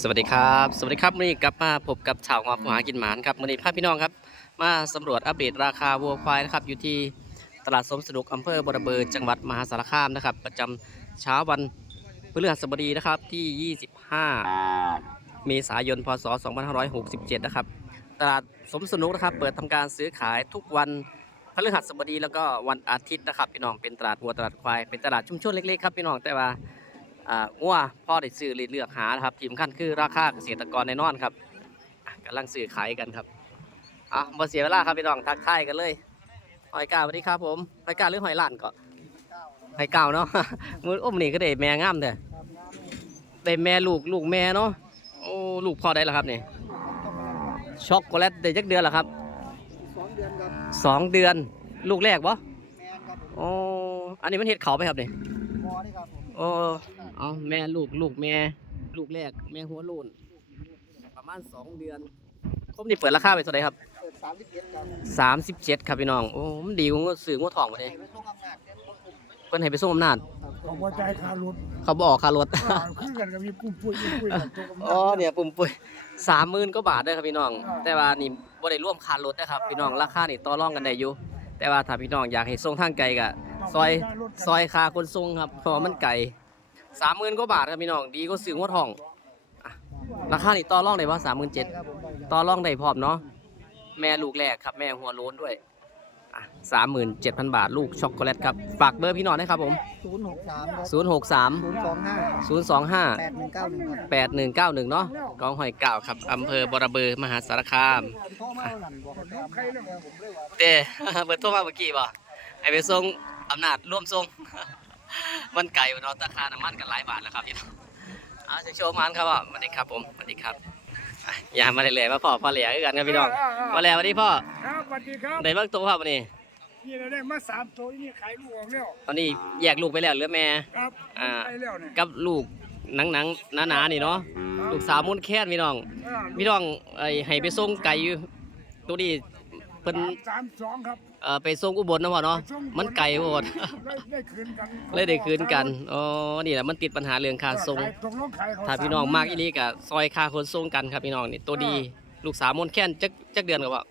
สวัสดีครับ สวัสดีครับวันนี้กลับมาพบกับชาวงอผู้หากินหมานครับวันนี้พาพี่น้องครับ มาสำรวจอัปเดตราคาวัวควายนะครับอยู่ที่ตลาดสมสนุกอำเภอบรเบือจังหวัดมหาสารคามนะครับ ประจำเช้าวันพฤหัสบดีนะครับที่ 25 เมษายนพศ 2567 นะครับ ตลาดสมสนุกนะครับ เปิดทำการซื้อขายทุกวันพฤหัสบดีแล้วก็วันอาทิตย์นะครับพี่น้องเป็นตลาดวัวตลาดควายเป็นตลาดชุมชนเล็กๆครับพี่น้องแต่ว่า งัวพ่อได้ซื้อเลือกหานะครับทีมขั้นคือราคาเกษตรกรแน่นอนครับอะกำลังซื้อขายกันครับอะมาเสียเวลาครับพี่น้องทักทายกันเลยหอยกาสวัสดีครับผมหอยกาหรือหอยหลานก็หอยเก่าเนาะมืออุ้มนี่ก็ได้แม่งามเด้อได้แม่ลูกลูกแม่เนาะโอ้ลูกพ่อได้แล้วครับนี่ช็อกโกแลตได้จักเดือนแล้วครับสองเดือนครับสองเดือน ลูกแรกบ่แมนครับผมโอ้อันนี้มันเห็ดเขาไหมครับนี่หมอนี่ครับผมโอ้ เอาแม่ลูกลูกแม่ ลูกแรก แม่หัวโลนประมาณสองเดือนครบนี่เปิดราคาไปเท่าไหร่ครับเปิดสามสิบเอ็ดครับสามสิบเจ็ดครับพี่น้องโอ้มันดีกว่าสื่องัวทองมาเลยไปส่งอำนาจเดี๋ยวผมผมเพิ่นให้ไปส่งอำนาจเขาพอใจคารถเขาบอกค่ารถอ่าคือกันกับมีปุ้มปุ้ยปุ้มปุ้ยกับตัวกำนันอ๋อเนี่ยปุ่มปุ้ยสามหมื่นก็บาทเด้อครับพี่น้อง แต่ว่านี่บ่ได้ร่วมค่ารถนะครับพี่น้องราคานี่ต่อรองกันได้อยู่ แต่ว่าถ้าพี่น้องอยากให้ส่งทางไกลก็ซอยซอยค่าขนส่งครับเพราะว่ามันไกล สามหมื่นก็บาทครับพี่น้องดีก็ซื้องัวทองอะราคานี่ต่อรองได้บ่สามหมื่นเจ็ดครับผมได้ต่อรองได้พร้อมเนาะแม่ลูกแรกครับแม่หัวโล้นด้วยสามหมื่นเจ็ดพันบาทลูกช็อกโกแลตครับฝากเบอร์พี่หน่อยนะครับผมศูนย์หกสามครับศูนย์หกสามศูนย์สองห้าศูนย์สองห้าแปดหนึ่งเก้าหนึ่งครับแปดหนึ่งเก้าหนึ่งเนาะกองหอยเก่าครับอำเภอบรบือมหาสารคามโทรมาหลังบอกกันใครเรื่องผมเลยว่าเต้เปิดโทรมาเมื่อกี้บ่ไอไปส่งอำนาจร่วมส่ง มันไก่เนาะราคาน้ำมันกันหลายบาทแล้วครับพี่น้องเอาจะโชว์มันครับว่าสวัสดีครับผมสวัสดีครับอะอย่ามาเลยๆมาพ่อพ่อเหลียคือกันครับพี่น้องพ่อเหลียสวัสดีพ่อครับสวัสดีครับได้เบิ่งตัวครับวันนี้นี่เราได้มาสามตัวนี่ขายลูกออกแล้วตอนนี้แยกลูกไปแล้วเหลือแม่ครับอ่าไปแล้วเนี่ยกับลูกหนังหนังหนาหนาๆนี่เนาะลูกสาวมุนแค้นพี่น้องอ่าพี่น้องไอ้ให้ไปส่งไก่อยู่ตัวนี้ เพิ่นสามสามสองครับเอ่อไปส่งอุบลนะพ่อเนาะไปส่งอุบลมันไก่โหดได้ได้คืนกันเลยได้คืนกันอ๋อนี่แหละมันติดปัญหาเรื่องค่าส่งขายตกลงขายเขถ้าพี่น้องมากอีหลีก็ซอยค่าขนส่งกันครับพี่น้องนี่ตัวดีลูกสาวมุนแค้นจักจักเดือนกับว่า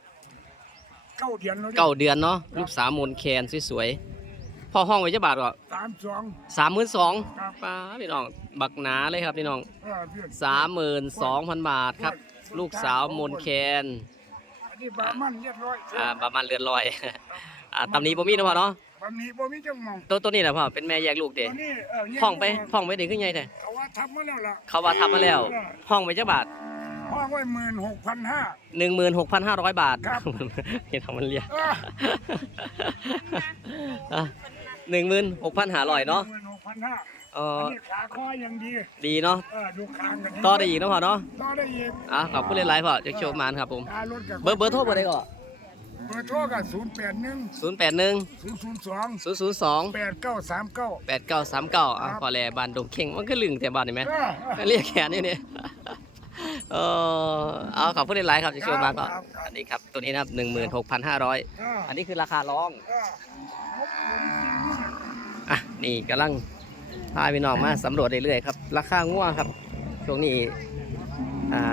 เก้าเดือนแล้วเก้าเดือนเนาะลูกสาวมุนแค้นสวยๆพ่อห้องไว้จะบาทก็สามสองสามหมื่นสองครับป้าพี่น้องบักหนาเลยครับพี่น้องเออเดือนสามหมื่นสองพันบาทครับ ลูกสาวมนแคนอั นนี้บามันเรียบร้อยอ่าประมาณเรือนลอยอ่าตำนี้บ่มีนะพ่อเนาะบะหมี่บ่มีจังหมองตัวตัวนี้นะพ่อเป็นแม่แยกลูกเด้ตัวนี้เออแยกห้องไปห้องไปเด็กขึ้นใหญ่แท้เขาว่าทำมาแล้วล่ะเขาว่าทำมาแล้วห้องไปจักบาทห้องไว้หมื่นหกพันห้าหนึ่งหมื่นหกพันห้าร้อยบาทครับเห็นทำมันเรียกเออหนึ่งหมื่นหกพันห้าร้อยเนาะหมื่นหกพันห้า เออัอนนี้ขาคอยังดีดีเนาะเออดูคางกันต่อได้อีกเนาะพ่อเนาะต่อได้อีกอะขอบคุณหลายๆพ่อจะโชว์มานครับผมตารถกับเบอร์เบอร์โทรเบอร์ใดก่อนเบอร์โทรกับศูนย์แปดหนึ่งศูนย์แปดหนึ่งศูนย์ศูนย์สองศูนย์ศูนย์สองแปดเก้าสามเก้าแปดเก้าสามเก้าอะพอแลบานดงเข่งมันก็ลึงแต่บ้านนี่ไหมเออเออเรียกแขนนี่เนี่ยเออเอาขอบคุณหลายๆครับที่ชวนมาก็ครับครับอันนี้ครับตัวนี้นะครับหนึ่งหมื่นหกพันห้าร้อยเอออันนี้คือราคาร้องเอออะนี่กำลัง พาพี่น้องมาสำรวจเรื่อยๆครับ ราคาง่วครับ ช่วงนี้อ่า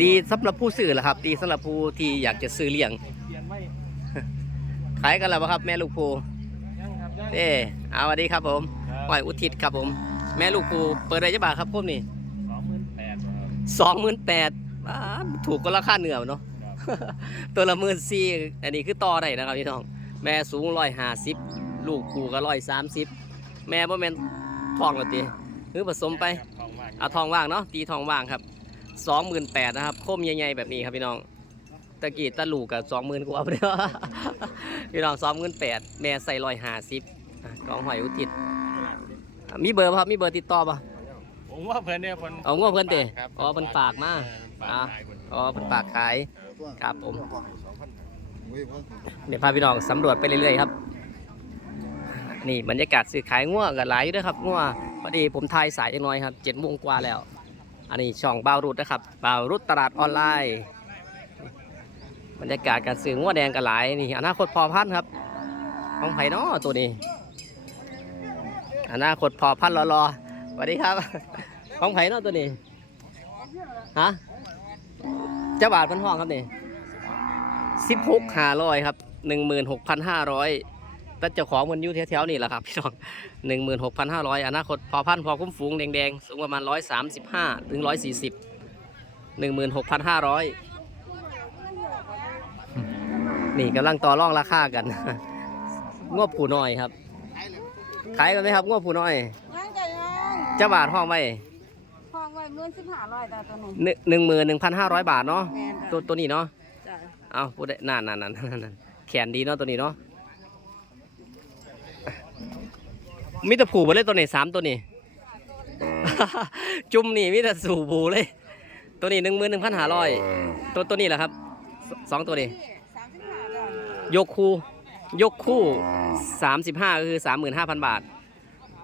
ดีสำหรับผู้ซื้อแหละครับ ดีสำหรับผู้ที่อยากจะซื้อเลี้ยง ขายกันแล้วบ่ครับ แม่ลูกภูเอ้เอาสวัสดีครับผมหอยอุทิศครับผม แม่ลูกภูเปิดได้จะบาทครับพวกนี้สองหมื่นแปดถูกก็ราคาเหนือเนาะตัวละหมื่นสี่อันนี้คือต่อได้นะครับพี่น้อง แม่สูงร้อยห้าสิบลูกกูก็ร้อยสามสิบ แม่บ่แม่นทองและตีหรือผสมไปเอาทองว่างเนาะตีทองว่างครับสองหมื่นแปดนะครับโคมใหญ่ๆแบบนี้ครับพี่น้องตะกี้ตะลูกกับสองหมื่นกว่าเด้อพี่น้องสองหมื่นแปดแม่ใส่ร้อยห้าสิบกองหอยอุทิศอะมีเบอร์ป่ะครับมีเบอร์ติดต่อป่ะผมว่าเพื่อนเนี่ยคนเอางวเพื่อนเตะครับอ๋อเพิ่นฝากมาฝากอะขายคนอ๋อเพิ่นฝากขายครับผมเดี๋ยวพาพี่น้องสำรวจไปเรื่อยๆครับ นี่บรรยากาศซื้อขายง่วกันหลายอยู่ด้วยครับง่วพอดีผมทายสายจังน้อยครับเจ็ดโมงกว่าแล้ว อันนี้ช่องบ่าวรุดนะครับบ่าวรุดตลาดออนไลน์บรรยากาศการซื้อง่วแดงกันหลายนี่อนาคตพอพันครับของไผ่นาะตัวนี้ อนาคตพอพันธุ์รอๆสวัสดีครับของไผ่นาะตัวนี้ฮะเจ้าบาทเพันห้องครับนี่สิบหกห้าร้อยครับหนึ่งหมื่นหกพันห้าร้อย แต่เจ้าของมันอยู่แถวๆนี่แหละครับพี่น้องหนึ่งหมื่นหกพันห้าร้อยอนาคตพอพันธุ์พอคุ้มฝูงแดงๆสูงประมาณร้อยสามสิบห้าถึงร้อยสี่สิบหนึ่งหมื่นหกพันห้าร้อยนี่กำลังต่อรองราคากันงวบผูน้อยครับ ขายกันไหมครับงวบผูน้อยยังจะยังเจ้าบาทห้องไว้ห้องไว้หมื่นสิบห้าร้อยแต่ตัวนี้หนึ่งหนึ่งหมื่นหนึ่งพันห้าร้อยบาทเนาะแม่นตัวตัวนี้เนาะจ้ะเอาพูดได้นั่นนั่นนั่นนั่นแขนดีเนาะตัวนี้เนาะ มีแต่ผูกไปเลยตัวนี้สามตัวนี้ จุ่มนี่มีแต่สู่ผูเลย ตัวนี้หนึ่งหมื่นหนึ่งพันห้าร้อยตัวตัวนี้แหละครับสสองตัวนี้นี่สามสิบห้าจ้ะยกคู่ยกคู่สามสิบห้าก็คือสามหมื่นห้าพันบาท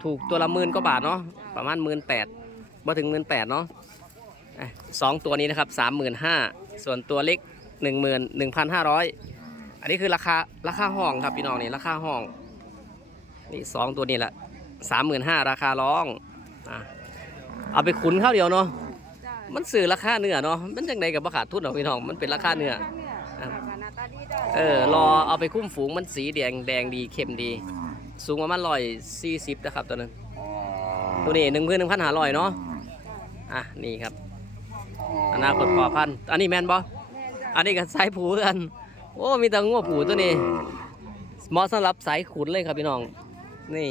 ถูกตัวละหมื่นก็บาทเนาะประมาณหมื่นแปดมาถึงหมื่นแปดเนาะอะสองตัวนี้นะครับสามหมื่นห้าส่วนตัวเล็กหนึ่งหมื่นหนึ่งพันห้าร้อยอันนี้คือราคาราคาห้องครับพี่น้องนี่ราคาห้องนี่สองตัวนี้แหละ สามหมื่นห้าราคาร้องอะเอาไปขุนข้าวเดียวเนาะจ้ะมันสื่อราคาเนื้อเนาะมันจังใดกับราขาดทุนเนาะพี่น้องมันเป็นราคาเนื้อ ข้างเนี่ยอะแบบว่าหน้าตาดีได้เออรอเอาไปคุ้มฝูงมันสีแดงแดงดีเข้มดี สูงประมาณร้อยสี่สิบนะครับตัวนั้นตัวนี้หนึ่งพื้นหนึ่งพันหาร้อยเนาะอะนี่ครับ อนาคตพอพันธุ์อันนี้แมนบอแม่นจ้ะอันนี้ก็สายผูกัน โอ้มีแต่งัวผูตัวนี้เหมาะสำหรับสายขุนเลยครับพี่น้อง นี่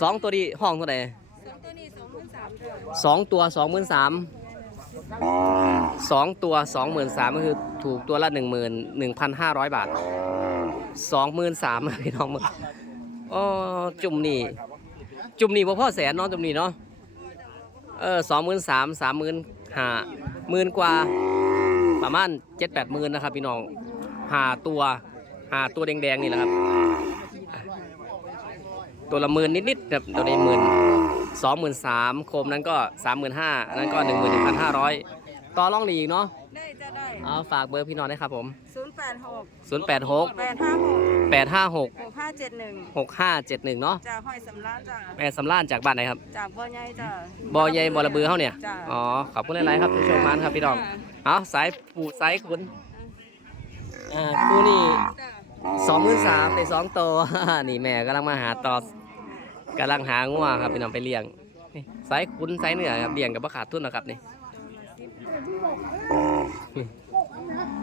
สองตัวนี้ห้องเท่าไหร่ส่วนตัวนี้สองหมื่นสามจ้ะสองตัวสองหมื่นสามสองตัวสองหมื่นสามก็คือถูกตัวละหนึ่งหมื่นหนึ่งพันห้าร้อยบาทสองหมื่นสามพี่น้องมึงอ๋อจุ่มนี่ จุ่มนี่บ่พ่อแสนเนาะจุ่มนี่เนาะเออสองหมื่นสามสามหมื่นห้าหมื่นกว่าประมาณเจ็ดแปดหมื่นนะครับพี่น้องหาตัวหาตัวแดงๆนี่แหละครับ ตัวละหมื่นนิดๆครับตัวนี้หมื่นสองหมื่นสามโคมนั้นก็สามหมื่นห้านั้นก็หนึ่งหมื่นหนึ่งพันห้าร้อยต่อรองดีอีกเนาะได้จะได้เอาฝากเบอร์พี่น้องได้ครับผมศูนย์แปดหกศูนย์แปดหกแปดห้าหกแปดห้าหกหกห้าเจ็ดหนึ่งหกห้าเจ็ดหนึ่งเนาะจากห้อยสำล้านจ้ะแม่สำล้านจากบ้านไหนครับ จากบ่อใหญ่จ้ะบอใหญ่บอระเบือเขาเนี่ย จ้ะอ๋อ ขอบคุณหลายๆครับที่ชมมันครับพี่น้องเอาสายปูสายขุนอ่ากูนี่จ้ะ สองหมื่นสามในสองตัว นี่แม่กำลังมาหาต่อ กำลังหางัวครับพี่น้องไปเลี้ยงนี่สายขุนสายเหนือครับเลี้ยงกับราขาดทุนนะครับนี่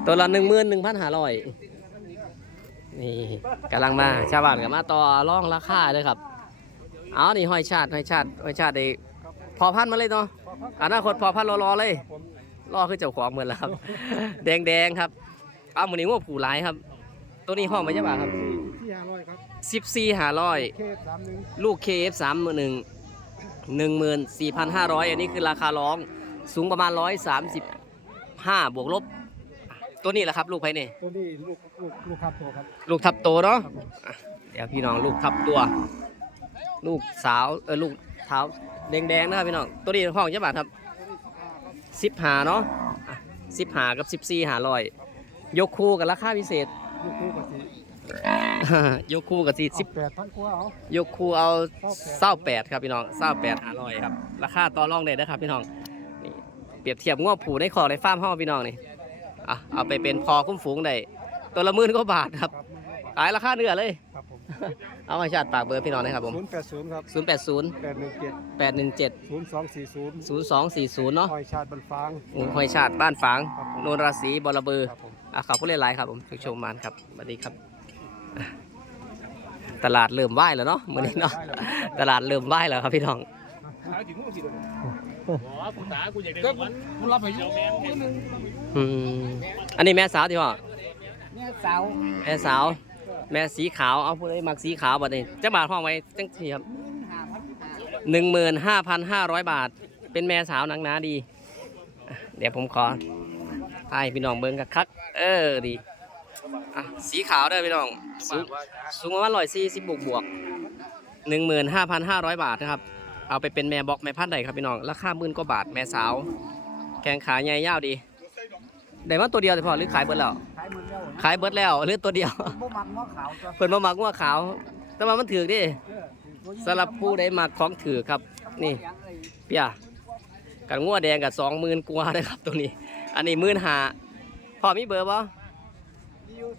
ตัวละหนึ่งหมื่นหนึ่งพันห้าร้อยนี่กำลังมาชาวบ้านกับมาต่อร่องราคาเลยครับ เอานี่ห้อยชาติห้อยชาติห้อยชาติได้พอพันมาเลยเนาะอนาคตพอพันธุ์รอเลยรอคือเจ้าของเหมือนแล้วครับ แดงๆครับ เอาหมือนี้ว่าผูหลายครับ ตัวนี้ห้องไม่ใช่ป่ะครับที่ห้าร้อยครับ สิบสี่ห้าร้อยเคสสามหนึ่งลูก KF สามหมื่นหนึ่งหนึ่งหมื่นสี่พันห้าร้อยอันนี้คือราคาร้องสูงประมาณร้อยสามสิบห้าบวกลบ ตัวนี้แหละครับ ลูกไผ่นี่ตัวนี้ลูกลูกลูกครับตัวครับลูกทับโตเนาะอะเดี๋ยวพี่น้องลูกทับตัว ลูกสาวเออลูกเท้าแดงๆนะครับพี่น้อง ตัวนี้ห้องเจ้าบาทครับสิบหาเนาะสิบหากับสิบสี่หาร้อย ยกคู่กับราคาพิเศษ ลูกคู่กับสี ยกคู่กับสี่สิบแปดพันกว่าเอายกคู่เอาเศร้าแปดครับพี่น้องเศร้าแปดหาร้อยครับ ราคาต่อรองได้นะครับพี่น้องนี่เปรียบเทียบงวผูในคอในฟาร์มห้องพี่น้องนี่อะเอาไปเป็นพอคุ้มฝูงได้ตัวละหมื่นกว่าบาทครับครับ ขายราคาเนื้อเลย ครับผมเอามาชาติปากเบอร์พี่น้องนะครับผมศูนย์แปดศูนย์ครับ0 8 0แปดหนึ่งเจ็ด8 1 7ศูนย์สองสี่ศูนย์0 2 4 0เนาะหอยชาติบันฟางอู่ห้อยชาติบ้านฝางครับผมโนนราศีบอระเบือครับผมอะขอบคุณหลายๆครับผมชมมานครับสวัสดีครับอะ ตลาดเริ่มไหวแล้วเนาะมื้อนี้เนาะตลาดเริ่มไหวแล้วครับพี่น้องหาถึงมึงสิเลยอ๋อกูตากูอยากได้รางวัลกูรับไปอยู่เจ้าแม่งเนี่ยอืมอันนี้แม่สาวที่พ่อเนี่ยสาวแม่สาว แม่สีขาวเอาผู้ใดมักสีขาวบัดนี้จักบาทห้องไว้จังทีครับหนึ่งหมื่นห้าพันห้าร้อยบาท เป็นแม่สาวหนังหนาดีอะเดี๋ยวผมขอถ่ายพี่น้องเบิ้งกักคักๆเออดี อะสีขาวเด้อพี่น้องสูงสูงประมาณร้อยสี่สิบบวกบวกหนึ่งหมื่นห้าพันห้าร้อยบาทนะครับเอาไปเป็นแม่บอกแม่พันธุ์ใดครับพี่น้องราคาหมื่นกว่าบาทแม่สาว แกงขาใหญ่ยาวดีได้มาตัวเดียวแต่พอหรือขายเบิดแล้วขายหมดแล้วขายเบิดแล้วเหลือตัวเดียวบ่มักหัวขาวตัวเพิ่นมามักงัวขาว แต่ว่ามันถือดิเออสำหรับผู้ใดมักของถือครับ นี่เปียกกันงัวแดงกับสองหมื่นกว่าเลยครับตัวนี้ อันนี้หมื่นหาพ่อมีเบอร์ป่ะที่อยู่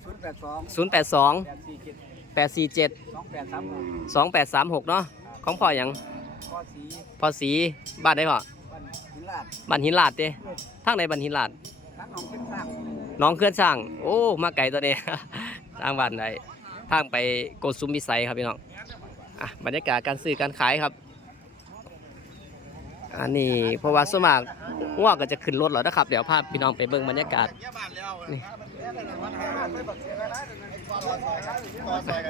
ศูนย์แปดสองศูนย์แปดสองแปดสี่เจ็ดแปดสี่เจ็ดสองแปดสามหกสองแปดสามหกเนาะของพ่ออย่างข้อสีพ่อสีบ้านได้ป่ะบ้านหินลาดบ้านหินลาดเด้ทางไหนบ้านหินลาดทั้งหนองเป็นสร้างน้องเคลื่อนสร้างโอ้มาไกลตัวนี้ ทางบ้านใดทางไปโกสุมพิสัยครับพี่น้องอะบรรยากาศการซื้อการขายครับอันนี้เพราะว่าส่วนมากง่วงก็จะขึ้นรถแล้วนะครับ เดี๋ยวพาพี่น้องไปเบิ่งบรรยากาศนี่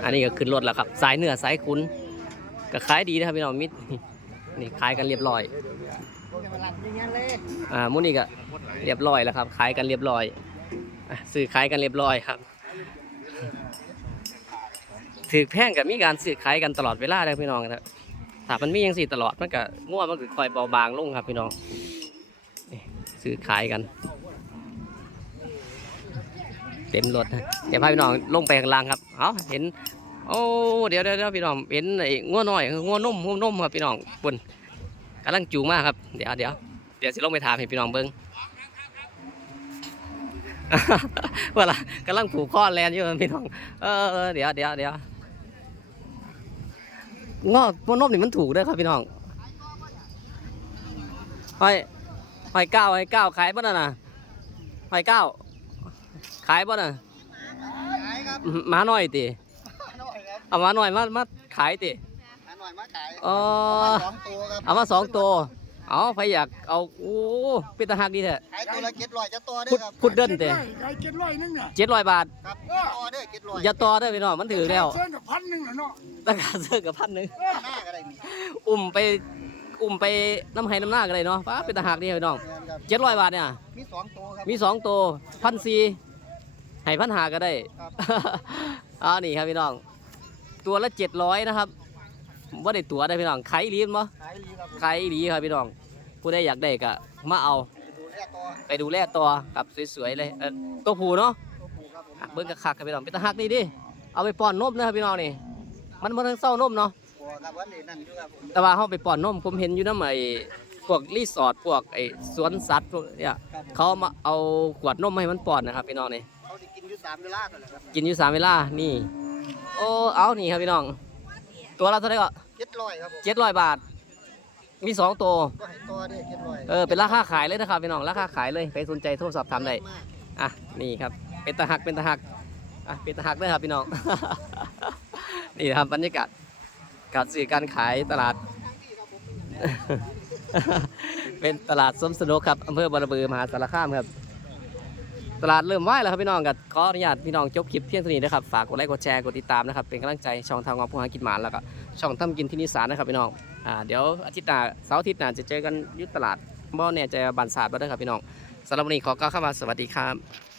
อันนี้ก็ขึ้นรถแล้วครับ สายเหนือสายขุนก็ขายดีนะครับพี่น้องมิตรนี่ขายกันเรียบร้อยอ่ามุนี่ก็เรียบร้อยแล้วครับ ขายกันเรียบร้อยอะซื้อขายกันเรียบร้อยครับ ถือแพงกับมีการซื้อขายกันตลอดเวลาเลยพี่น้องครับถ้ามันมีอย่างสี่ตลอดมันก็ง่วงมันก็คอยเบาบางลงครับพี่น้องนี่อขายกัน เต็มรถเดี๋ยวพาพี่น้องลงไปข้างล่างครับเอาเห็นโอ้เดี๋ยวเดี๋ยวพี่น้องเห็นไอ้ง่วน้อยง่วนุ่มง่วนุ่มครับพี่น้องบนกำลังจูงมากครับเดี๋ยวเดี๋ยวเดี๋ยวสิลงไปถามให้พี่น้องเบิ้งว่าล่ะกำลังผูกข้อแลนอยู่พี่น้องเออเดี๋ยวเดี๋ยวเดี๋ยวงอพวกนมนี่มันถูกด้อครับพี่น้องหอยหอยเก้าหอยเก้าขายป่ะน่ะนะหอยเก้า ขายป่ะน่ะหมาหน่อยติเอาหมาหน่อยมามาขายติหน่อยมาขายเออสองตัวครับเอามาสองตัวเอาใครอยากเอาโอ้เป็นตาหักดีแท้ขายตัวละเจ็ดร้อยจะตัวได้พุดครับพุดเดินเตะขายเจ็ดร้อยนึงเนี่ยเจ็ดร้อยบาทครับตัวได้เจ็ดร้อยอย่าต่อเด้อพี่น้องมันถือแล้วเส้นกับพันหนึ่งเหรอเนาะราคาเสื้อกับพันหนึ่งหน้าก็ได้มีอุ้มไปอุ้มไปน้ำไห้น้ำหน้ากันเลยเนาะป้าเป็นตาหักดีพี่น้องเจ็ดร้อยบาทเนี่ยมีสองตัวครับมีสองตัวพันสี่ ให้พันหาก็ได้ครับอ่านี่ครับพี่น้อง ตัวละเจ็ดร้อยนะครับว่าได้ตัวได้พี่น้องไข่ลีนมั้ขายดีครับไข่ลีครับพี่น้อง ผู้ใดอยากได้ก็มาเอาดูแลตัวไปดูแลตัวกับสวยๆเลยเออตัวผู้เนาะ ตัวผูครับผมอะเบิ้งกระคักครับพี่น้องเป็นตาหักนี่ดิ เอาไปป้อนนมนะครับพี่น้องนี่ มันมันทั้งเศร้านมเนาะตัวครับวันนี้นั่นอยู่ครับผมแต่ว่าเขาไปป้อนนมผมเห็นอยู่น้ำไอ้พวกรีสอร์ทพวกไอ้สวนสัตว์พวกเนี่ยครับผมเขามาเอาขวดนมมาให้มันป้อนนะครับพี่น้องนี่ เขาจะกินอยู่สามเวลาเท่านั้นครับกินอยู่สามเวลา นี่ โอ้ เอานี่ครับพี่น้อง ตัวละเท่าไหร่ก็เจ็ดร้อยครับผมเจ็ดร้อยบาท มีสองตัว ก็ให้ตัวได้เจ็ดร้อยเออ เป็นราคาขายเลยนะครับพี่น้อง ราคาขายเลย ใครสนใจโทรสอบถามได้ มากอะ นี่ครับ เป็นตะหัก เป็นตะหัก อะ เป็นตะหักด้วยครับพี่น้อง นี่นะครับบรรยากาศการซื้อการขายตลาด เป็นตลาดสมสนุกครับอำเภอบารบือมหาสารคามครับ ตลาดเริ่มไหวแล้วครับพี่น้องกับขออนุญาตพี่น้องจบคลิปเพียงสนี้นะครับฝากกดไลค์กดแชร์กดติดตามนะครับเป็นกำลังใจช่องทางงอผู้หากินหมานแล้วก็ช่องทำกินที่นิสานนะครับพี่น้องอ่าเดี๋ยวอาทิตย์หน้าเสาร์อาทิตย์หน้าจะเจอกันยุตตลาดบ่แน่ใจว่าบันศาสตร์บ้างนะครับพี่น้องสำหรับวันนี้ขอกล่าวคำว่าสวัสดีครับ